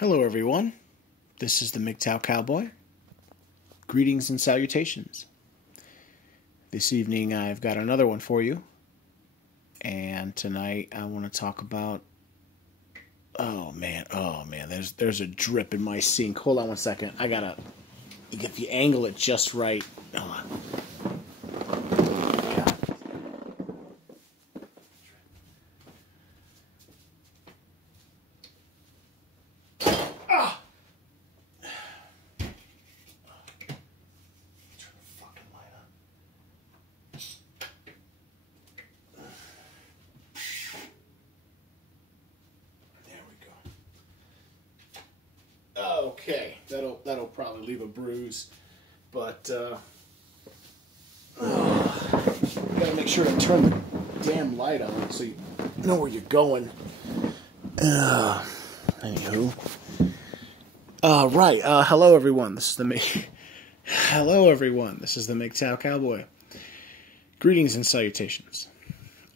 Hello, everyone. This is the Mgtow Cowboy. Greetings and salutations. This evening, I've got another one for you. And tonight, I want to talk about... Oh, man. There's a drip in my sink. Hold on one second. I gotta... If you angle it just right... Hold on. Okay, that'll probably leave a bruise, but you gotta make sure to turn the damn light on so you know where you're going. Anywho, right. Hello everyone. Hello everyone. This is the Mgtow Cowboy. Greetings and salutations.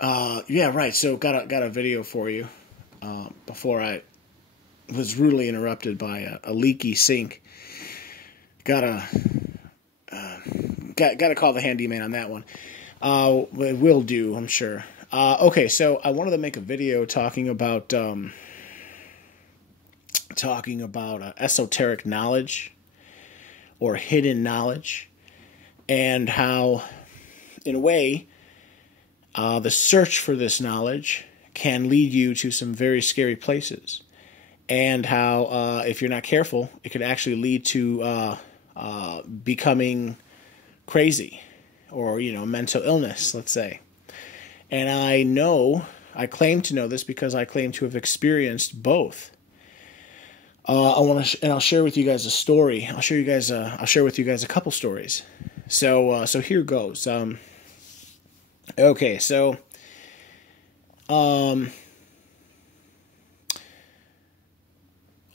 Yeah, right. So got a video for you. Before I was rudely interrupted by a leaky sink. Gotta call the handyman on that one. It will do, I'm sure. Okay, so I wanted to make a video talking about esoteric knowledge or hidden knowledge, and how, in a way, the search for this knowledge can lead you to some very scary places. And how, if you're not careful, it could actually lead to becoming crazy or, mental illness, let's say. And I claim to know this because I claim to have experienced both. I'll share with you guys a story. I'll share with you guys a couple stories. So here goes. Okay, so,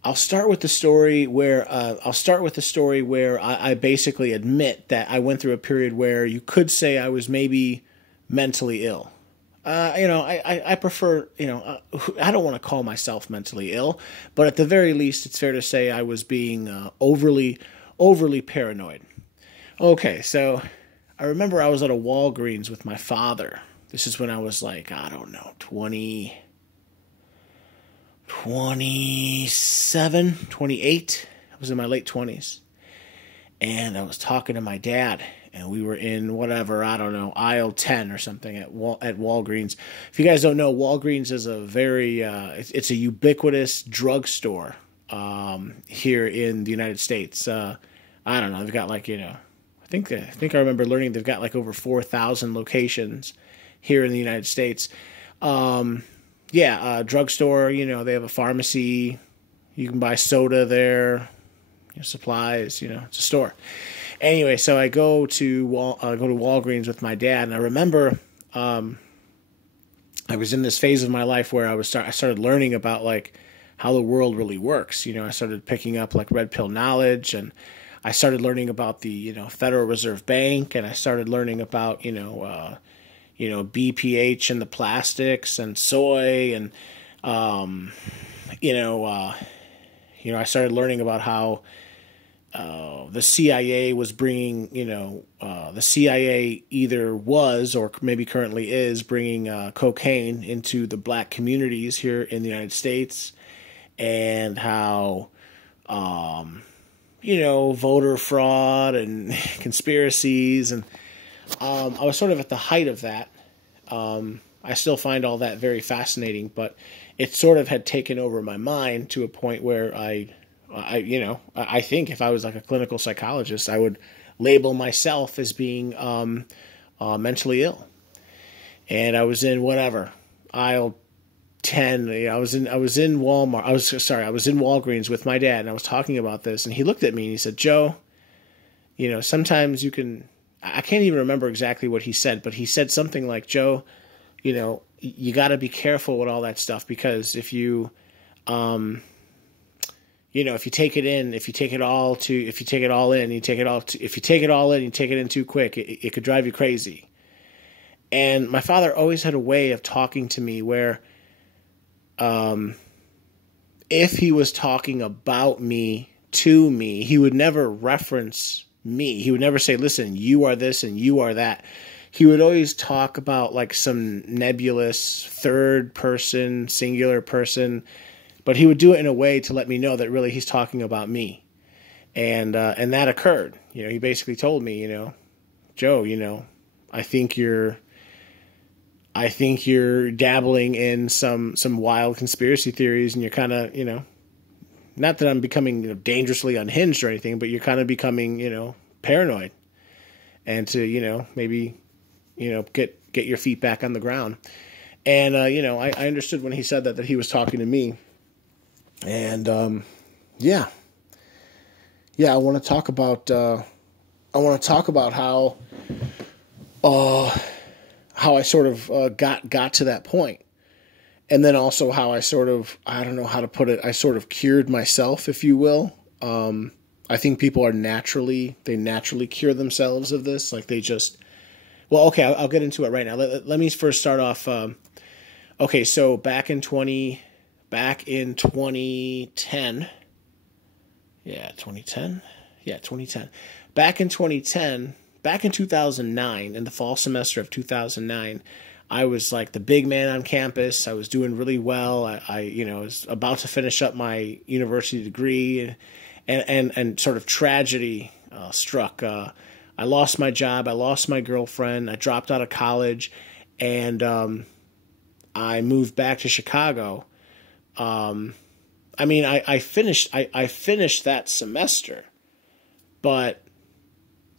I'll start with the story where I basically admit that I went through a period where you could say I was maybe mentally ill. I prefer, I don't want to call myself mentally ill, but at the very least, it's fair to say I was being overly paranoid. Okay, so I remember I was at a Walgreens with my father. This is when I was like, I don't know, 27, 28. I was in my late 20s. And I was talking to my dad, and we were in whatever, I don't know, aisle 10 or something at Walgreens. If you guys don't know, Walgreens is a very, it's a ubiquitous drugstore here in the United States. I don't know, they've got like, I think I remember learning they've got like over 4,000 locations here in the United States. Drugstore, they have a pharmacy. You can buy soda there, supplies, it's a store. Anyway, so I go to Walgreens with my dad, and I remember I was in this phase of my life where I started learning about like how the world really works. I started picking up like red pill knowledge, and I started learning about the Federal Reserve Bank, and I started learning about BPH and the plastics and soy, and I started learning about how the CIA was bringing, the CIA either was or maybe currently is bringing cocaine into the black communities here in the United States, and how voter fraud and conspiracies, and I was sort of at the height of that. I still find all that very fascinating, but it sort of had taken over my mind to a point where I think if I was like a clinical psychologist, I would label myself as being mentally ill. And I was in whatever aisle 10. I was in Walmart. I was in Walgreens with my dad, and I was talking about this, and he looked at me and he said, "Joe, sometimes you can." I can't even remember exactly what he said, but he said something like, "Joe, you got to be careful with all that stuff, because if you, if you take it in, if you take it all in, you take it in too quick, it could drive you crazy." And my father always had a way of talking to me where, if he was talking about me to me, he would never reference me. He would never say, listen, you are this and you are that. He would always talk about like some nebulous third person, singular person, but he would do it in a way to let me know that really he's talking about me. And that occurred. You know, he basically told me, you know, Joe, you know, I think you're dabbling in some wild conspiracy theories, and you're kind of, you know, not that I'm becoming, you know, dangerously unhinged or anything, but you're kind of becoming, you know, paranoid, and to, you know, maybe, you know, get your feet back on the ground. And you know, I understood when he said that he was talking to me. And yeah, I want to talk about how I sort of got to that point. And then also how I sort of, I don't know how to put it, I sort of cured myself, if you will. I think people are naturally cure themselves of this. Like they just, well, okay, I'll get into it right now. Let me first start off. Okay, so back in 2010, yeah, 2010. Back in 2010, back in 2009, in the fall semester of 2009, I was like the big man on campus. I was doing really well. I you know, was about to finish up my university degree, and sort of tragedy struck. I lost my job. I lost my girlfriend. I dropped out of college, and I moved back to Chicago. I mean, I finished that semester, but,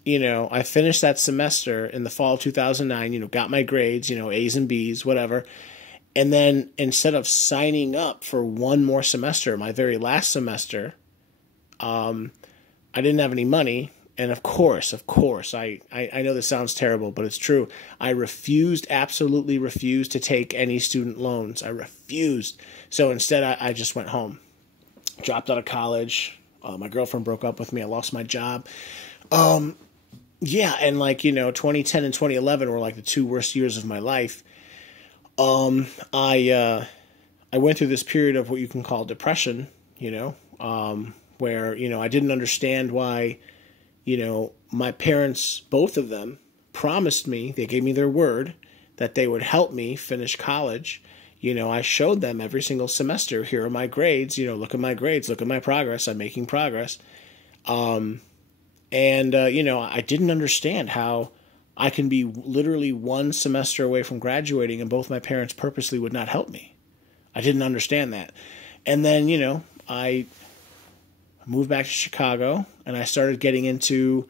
you know, I finished that semester in the fall of 2009, you know, got my grades, you know, A's and B's, whatever. And then instead of signing up for one more semester, my very last semester, I didn't have any money. And of course, I know this sounds terrible, but it's true. I absolutely refused to take any student loans. I refused. So instead, I just went home, dropped out of college. My girlfriend broke up with me. I lost my job. Yeah, and like, you know, 2010 and 2011 were like the two worst years of my life. I went through this period of what you can call depression, you know, where, you know, I didn't understand why, you know, my parents, both of them, promised me, they gave me their word that they would help me finish college. You know, I showed them every single semester, here are my grades, you know, look at my grades, look at my progress, I'm making progress. You know, I didn't understand how I can be literally one semester away from graduating and both my parents purposely would not help me. I didn't understand that. And then, you know, I moved back to Chicago and I started getting into,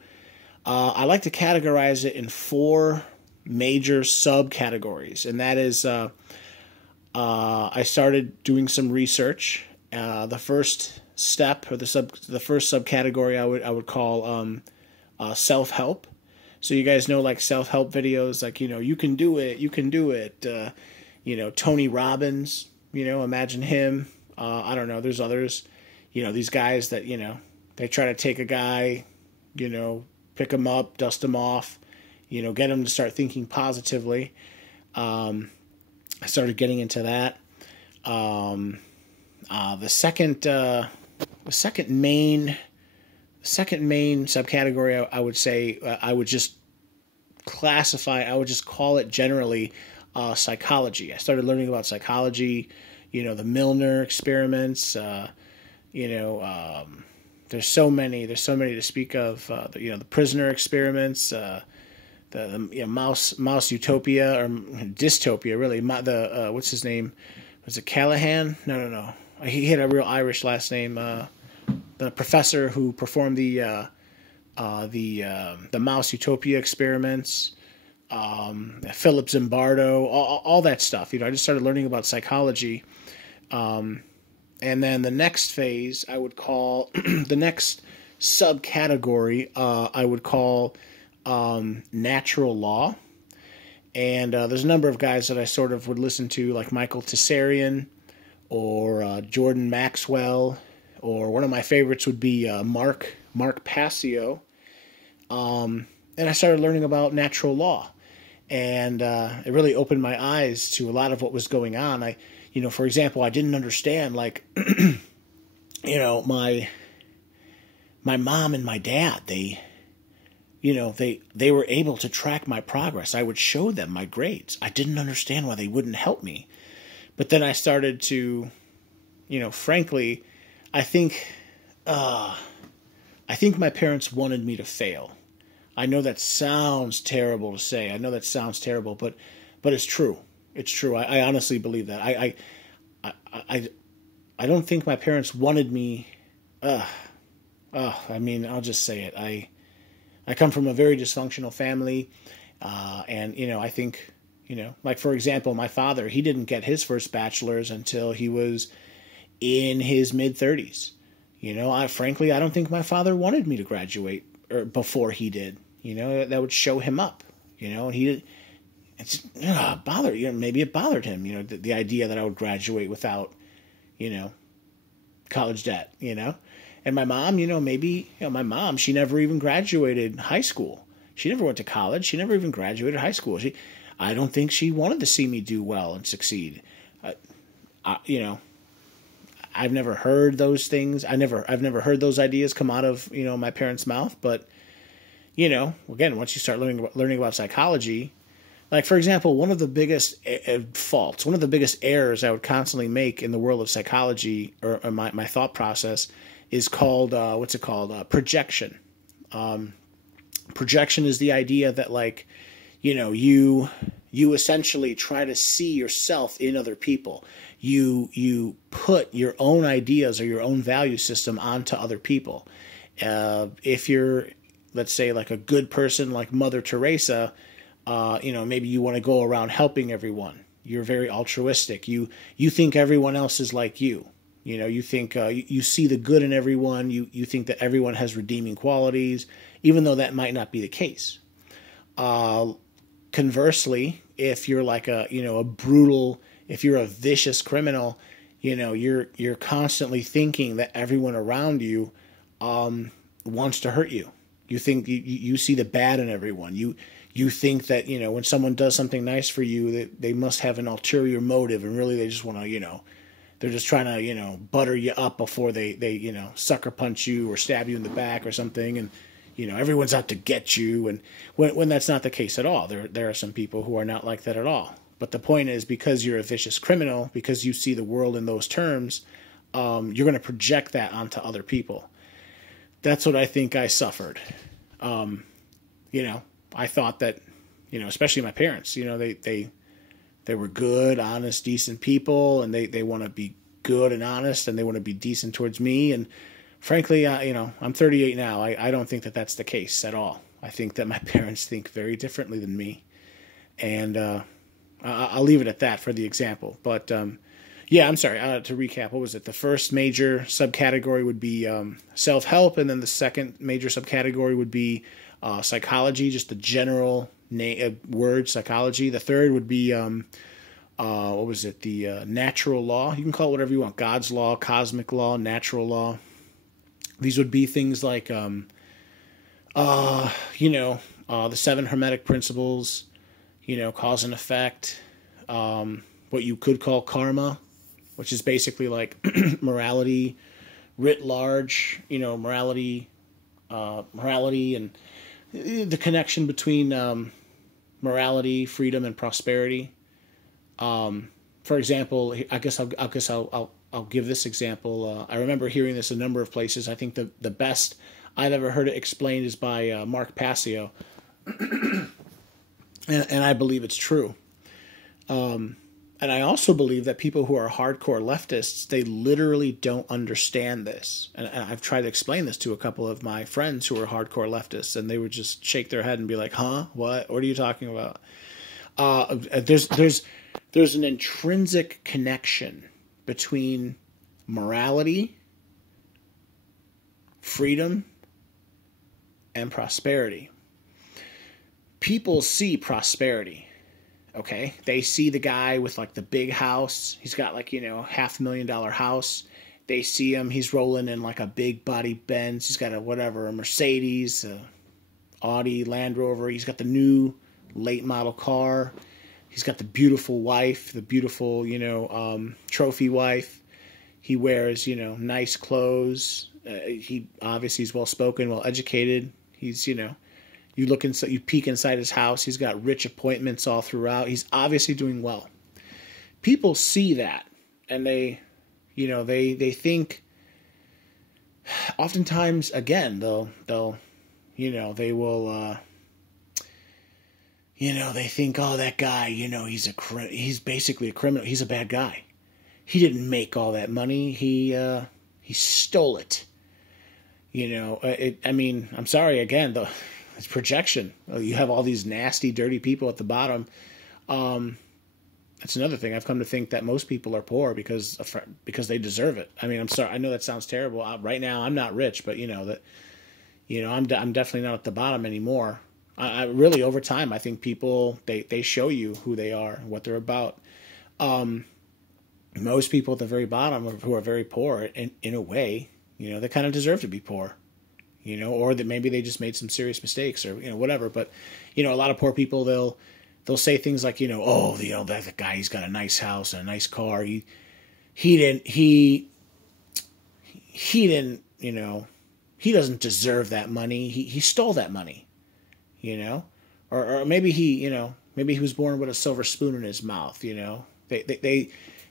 I like to categorize it in 4 major subcategories. And that is, I started doing some research. The first step, or the first subcategory, I would call self-help. So you guys know, like, self-help videos, like, you know, you can do it. You know, Tony Robbins, you know, imagine him. I don't know, there's others, you know, these guys that, you know, they try to take a guy, you know, pick him up, dust him off, you know, get him to start thinking positively. I started getting into that. The second main subcategory, I would say, I would just call it generally psychology. I started learning about psychology, you know, the Milner experiments, you know, there's so many to speak of, you know, the prisoner experiments, the you know, mouse utopia, or dystopia, really. What's his name? Was it Callahan? No. He had a real Irish last name. The professor who performed the mouse utopia experiments, Philip Zimbardo, all that stuff. You know, I just started learning about psychology. And then the next phase, I would call the next subcategory, I would call natural law. And there's a number of guys that I sort of would listen to, like Michael Tessarian or Jordan Maxwell, or one of my favorites would be Mark Passio. And I started learning about natural law. And it really opened my eyes to a lot of what was going on. You know, for example, I didn't understand, like, my mom and my dad, they were able to track my progress. I would show them my grades. I didn't understand why they wouldn't help me. But then I started to, frankly, I think my parents wanted me to fail. I know that sounds terrible to say. I know that sounds terrible, but it's true. It's true. I honestly believe that. I don't think my parents wanted me. I mean, I'll just say it. I come from a very dysfunctional family, and I think, like for example, my father, he didn't get his first bachelor's until he was in his mid-30s. Frankly, I don't think my father wanted me to graduate before he did. That would show him up. And bothered. Maybe it bothered him. The idea that I would graduate without, college debt. And my mom, my mom, she never even graduated high school. She never went to college. She never even graduated high school. I don't think she wanted to see me do well and succeed. I've never heard those things. I've never heard those ideas come out of, my parents' mouth. But, again, once you start learning about psychology, like, for example, one of the biggest faults, one of the biggest errors I would constantly make in the world of psychology or my thought process is called, projection. Projection is the idea that, like, you essentially try to see yourself in other people. You put your own ideas or your own value system onto other people. If you're, let's say, like a good person like Mother Teresa, maybe you want to go around helping everyone. You're very altruistic. You think everyone else is like you. You think you see the good in everyone. You think that everyone has redeeming qualities, even though that might not be the case. Conversely, if you're like a brutal, if you're a vicious criminal, you're constantly thinking that everyone around you wants to hurt you. You think you see the bad in everyone. You think that when someone does something nice for you, that they must have an ulterior motive, and really they just want to they're just trying to butter you up before they sucker punch you or stab you in the back or something, and everyone's out to get you. And when that's not the case at all, there are some people who are not like that at all. But the point is, because you're a vicious criminal, because you see the world in those terms, you're going to project that onto other people. That's what I think I suffered. I thought that, especially my parents, they were good, honest, decent people, and they want to be good and honest, and they want to be decent towards me. And frankly, I'm 38 now. I don't think that that's the case at all. I think that my parents think very differently than me. And I'll leave it at that for the example. But I'm sorry. To recap, what was it? The first major subcategory would be self-help, and then the second major subcategory would be psychology, just the general word psychology. The third would be the natural law. You can call it whatever you want: God's law, cosmic law, natural law. These would be things like the 7 Hermetic principles, cause and effect, what you could call karma, which is basically like morality writ large, morality and the connection between morality, freedom, and prosperity. For example, I guess I'll give this example. I remember hearing this a number of places. I think the best I've ever heard it explained is by Mark Passio, and I believe it's true. And I also believe that people who are hardcore leftists, they literally don't understand this. And I've tried to explain this to a couple of my friends who are hardcore leftists, and they would just shake their head and be like, "Huh? What? What are you talking about?" There's an intrinsic connection between morality, freedom, and prosperity. People see prosperity. Okay, they see the guy with like the big house. He's got like, $500,000 house. They see him. He's rolling in like a big body Benz. He's got a Mercedes, a Audi, Land Rover. He's got the new late model car. He's got the beautiful wife, the beautiful, trophy wife. He wears, nice clothes. He obviously is well spoken, well educated. He's, you look inside, you peek inside his house. He's got rich appointments all throughout. He's obviously doing well. People see that, and they think. Oftentimes, again, they will. They think, oh, that guy, he's basically a criminal. He's a bad guy. He didn't make all that money. He stole it. I'm sorry, again, it's projection. You have all these nasty, dirty people at the bottom. That's another thing. I've come to think that most people are poor because they deserve it. I mean, I'm sorry. I know that sounds terrible. Right now, I'm not rich, but I'm definitely not at the bottom anymore. I really, over time, I think people, they show you who they are, what they're about. Most people at the very bottom who are very poor, in a way, they kind of deserve to be poor, or that maybe they just made some serious mistakes or, whatever. But, a lot of poor people, they'll say things like, that guy, he's got a nice house and a nice car. He didn't, he doesn't deserve that money. He stole that money, or maybe maybe he was born with a silver spoon in his mouth.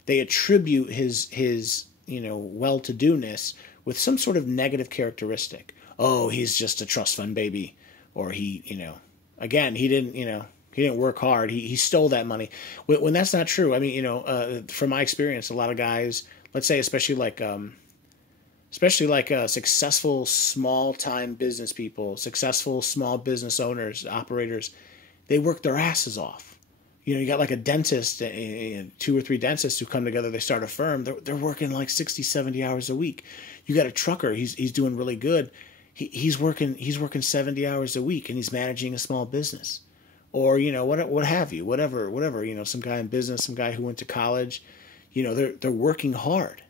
They attribute his well-to-do-ness with some sort of negative characteristic. Oh, he's just a trust fund baby, or again, he didn't work hard. He stole that money. When that's not true. I mean, from my experience, a lot of guys, let's say, especially like successful small-time business people, successful small business owners, operators, they work their asses off. You got like a dentist, 2 or 3 dentists who come together, they start a firm. They're working like 60, 70 hours a week. You got a trucker, he's doing really good. He's working 70 hours a week, and he's managing a small business. Or, what have you, whatever, some guy in business, some guy who went to college, they're working hard.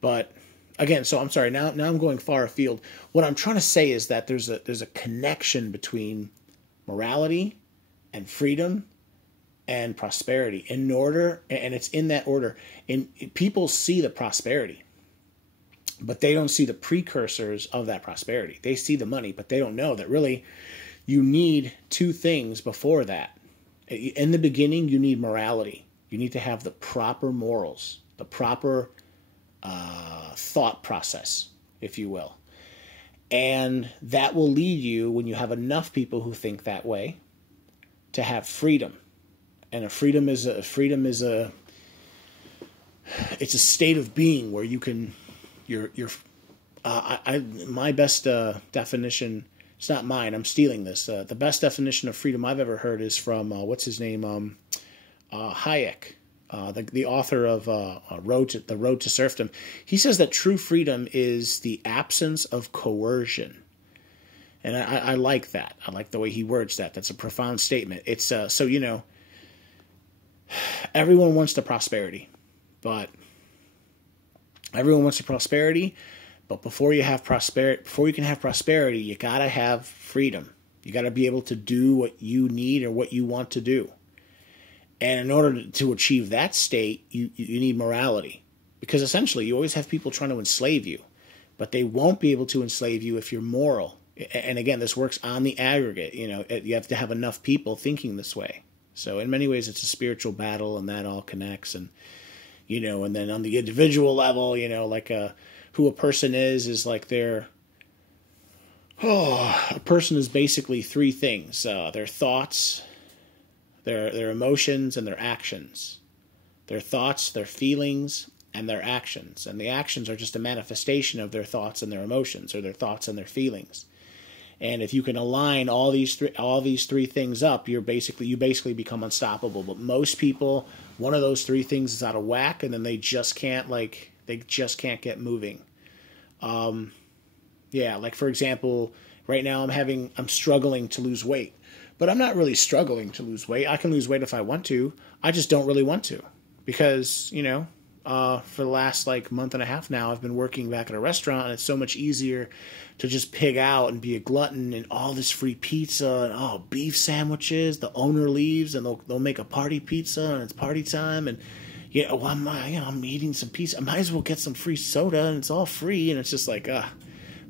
But again, so I'm sorry, now I'm going far afield. What I'm trying to say is that there's a connection between morality and freedom and prosperity in order, and it's in that order. And people see the prosperity, but they don't see the precursors of that prosperity. They see the money, but they don't know that really you need 2 things before that. In the beginning, you need morality. You need to have the proper morals, the proper thought process, if you will. And that will lead you, when you have enough people who think that way, to have freedom. And it's a state of being where you can, my best definition, it's not mine, I'm stealing this. The best definition of freedom I've ever heard is from, what's his name? Hayek, the author of The Road to Serfdom. He says that true freedom is the absence of coercion. And I like that. I like the way he words that. That's a profound statement. It's, everyone wants the prosperity, but before you can have prosperity, you gotta have freedom. You gotta be able to do what you need or what you want to do. And in order to achieve that state, you need morality. Because essentially, you always have people trying to enslave you, but they won't be able to enslave you if you're moral. And again, this works on the aggregate. You have to have enough people thinking this way. So in many ways, it's a spiritual battle, and that all connects. And and then on the individual level, who a person is like a person is basically 3 things: their thoughts, their emotions, and their actions. Their thoughts, their feelings, and their actions. And the actions are just a manifestation of their thoughts and their emotions, or their thoughts and their feelings. And if you can align all these three things up, you basically become unstoppable. But most people, one of those 3 things is out of whack, and then they just can't get moving. Like for example, right now I'm struggling to lose weight, but I'm not really struggling to lose weight. I can lose weight if I want to. I just don't really want to, because for the last month and a half now, I've been working back at a restaurant, and it's so much easier to just pig out and be a glutton and all this free pizza and beef sandwiches. The owner leaves and they'll make a party pizza and it's party time, and well, I'm eating some pizza. I might as well get some free soda, and it's all free, and it's just like,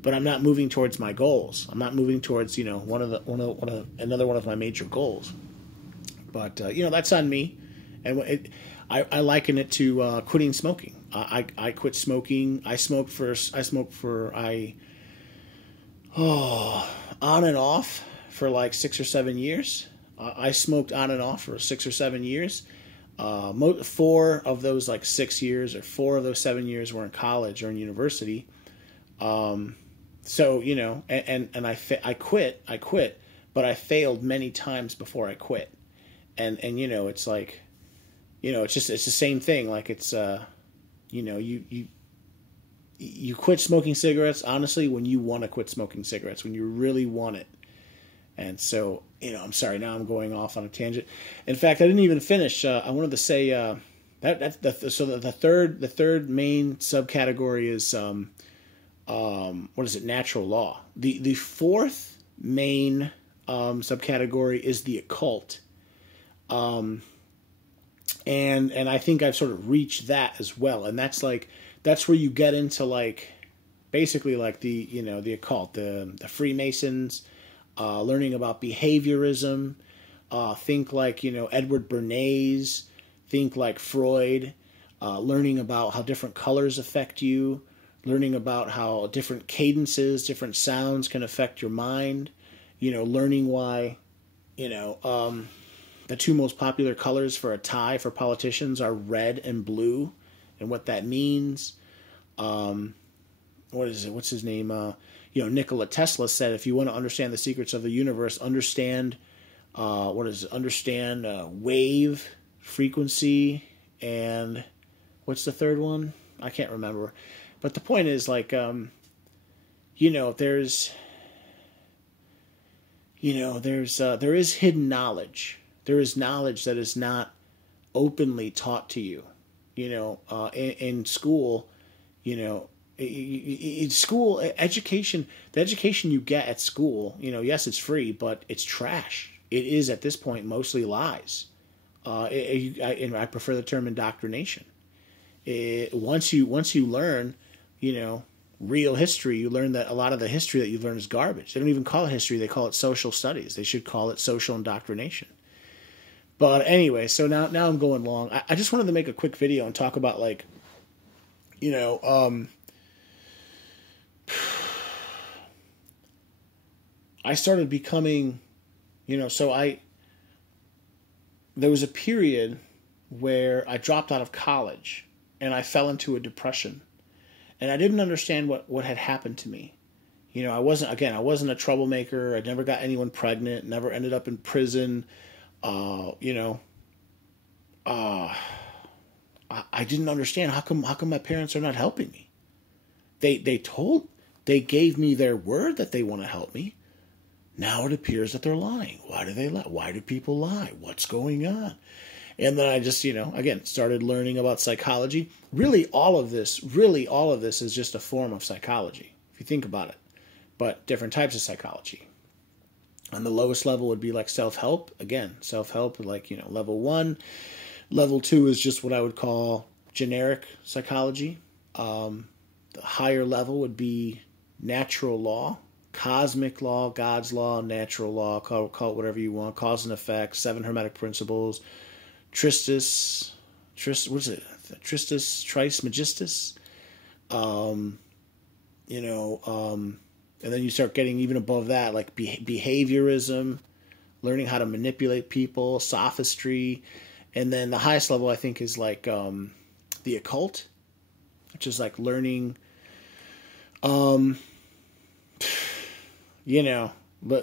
but I'm not moving towards my goals. I'm not moving towards, another one of my major goals. But that's on me, and I liken it to quitting smoking. I quit smoking. On and off for like 6 or 7 years. I smoked on and off for 6 or 7 years. 4 of those like 6 years, or 4 of those 7 years were in college or in university. So and I quit, but I failed many times before I quit, and it's like, it's the same thing. Like it's you quit smoking cigarettes, honestly, when you want to quit smoking cigarettes, when you really want it. And so, I'm sorry, now I'm going off on a tangent. In fact, I didn't even finish. I wanted to say the third main subcategory is what is it? Natural law. The fourth main subcategory is the occult. And I think I've sort of reached that as well. And that's where you get into like basically like the occult, the Freemasons, learning about behaviorism, think like, Edward Bernays, think like Freud, learning about how different colors affect you, learning about how different cadences, different sounds can affect your mind, learning why, the 2 most popular colors for a tie for politicians are red and blue, and what that means. What is it? What's his name? Nikola Tesla said, if you want to understand the secrets of the universe, understand, Understand wave, frequency, and what's the third one? I can't remember. But the point is, like, there is hidden knowledge. There is knowledge that is not openly taught to you. In school, education, the education you get at school, yes, it's free, but it's trash. It is at this point mostly lies. And I prefer the term indoctrination. Once you learn, real history, you learn that a lot of the history that you learn is garbage. They don't even call it history; they call it social studies. They should call it social indoctrination. But anyway, so now I'm going long. I just wanted to make a quick video and talk about, like, I started becoming, there was a period where I dropped out of college and I fell into a depression, and I didn't understand what had happened to me. I wasn't a troublemaker. I never got anyone pregnant, never ended up in prison. I didn't understand how come my parents are not helping me. They gave me their word that they want to help me. Now it appears that they're lying. Why do they lie? Why do people lie? What's going on? And then I just, again, started learning about psychology. Really, all of this is just a form of psychology, if you think about it. But different types of psychology. On the lowest level would be like self-help. Again, self-help, like, level 1. Level 2 is just what I would call generic psychology. The higher level would be natural law, cosmic law, God's law, natural law, call it whatever you want, cause and effect, 7 hermetic principles, Tristis, what is it? Tristis, Trismegistus. And then you start getting even above that, like behaviorism, learning how to manipulate people, sophistry. And then the highest level, I think, is like the occult, which is like learning, but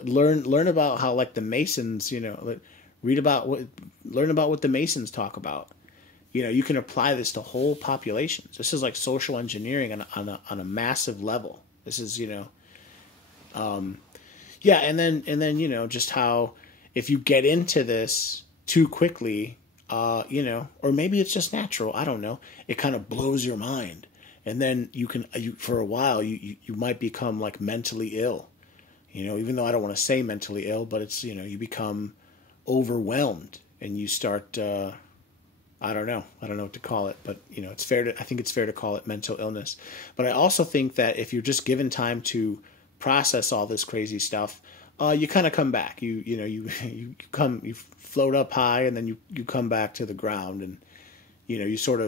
learn about how, like, the Masons, learn about what the Masons talk about. You can apply this to whole populations. This is like social engineering on a massive level. This is, and then just how if you get into this too quickly, or maybe it's just natural, I don't know, it kind of blows your mind, and then you for a while you might become like mentally ill, even though I don't want to say mentally ill, but it's, you become overwhelmed and you start I don't know. I don't know what to call it, but you know, I think it's fair to call it mental illness. But I also think that if you're just given time to process all this crazy stuff, you kind of come back. You float up high, and then you come back to the ground, and you know, you sort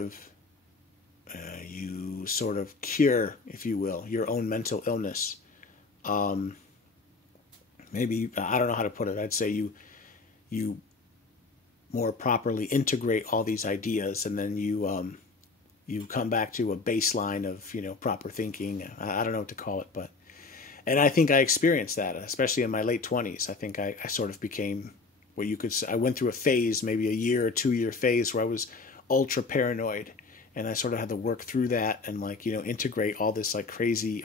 of cure, if you will, your own mental illness. Maybe, I don't know how to put it. I'd say you more properly integrate all these ideas, and then you come back to a baseline of, you know, proper thinking. I don't know what to call it, but, and I think I experienced that, especially in my late 20s. I think I sort of became what you could say. I went through a phase, maybe a year or 2 year phase, where I was ultra paranoid, and I sort of had to work through that and, like, you know, integrate all these crazy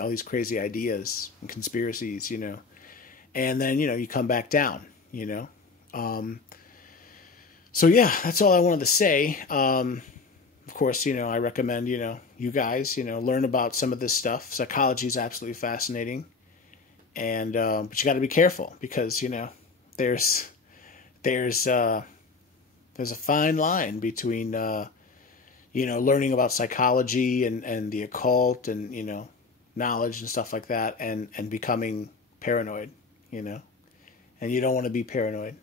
ideas and conspiracies, you know, and then, you know, you come back down, you know. So yeah, that's all I wanted to say. Of course, you know, I recommend, you know, you guys, you know, learn about some of this stuff. Psychology is absolutely fascinating, and but you got to be careful, because, you know, there's a fine line between you know, learning about psychology and the occult and, you know, knowledge and stuff like that, and becoming paranoid, you know, and you don't want to be paranoid,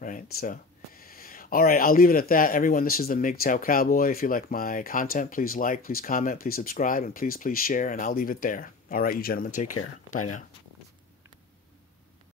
right? So. All right, I'll leave it at that. Everyone, this is the Mgtow Cowboy. If you like my content, please like, please comment, please subscribe, and please share, and I'll leave it there. All right, you gentlemen, take care. Bye now.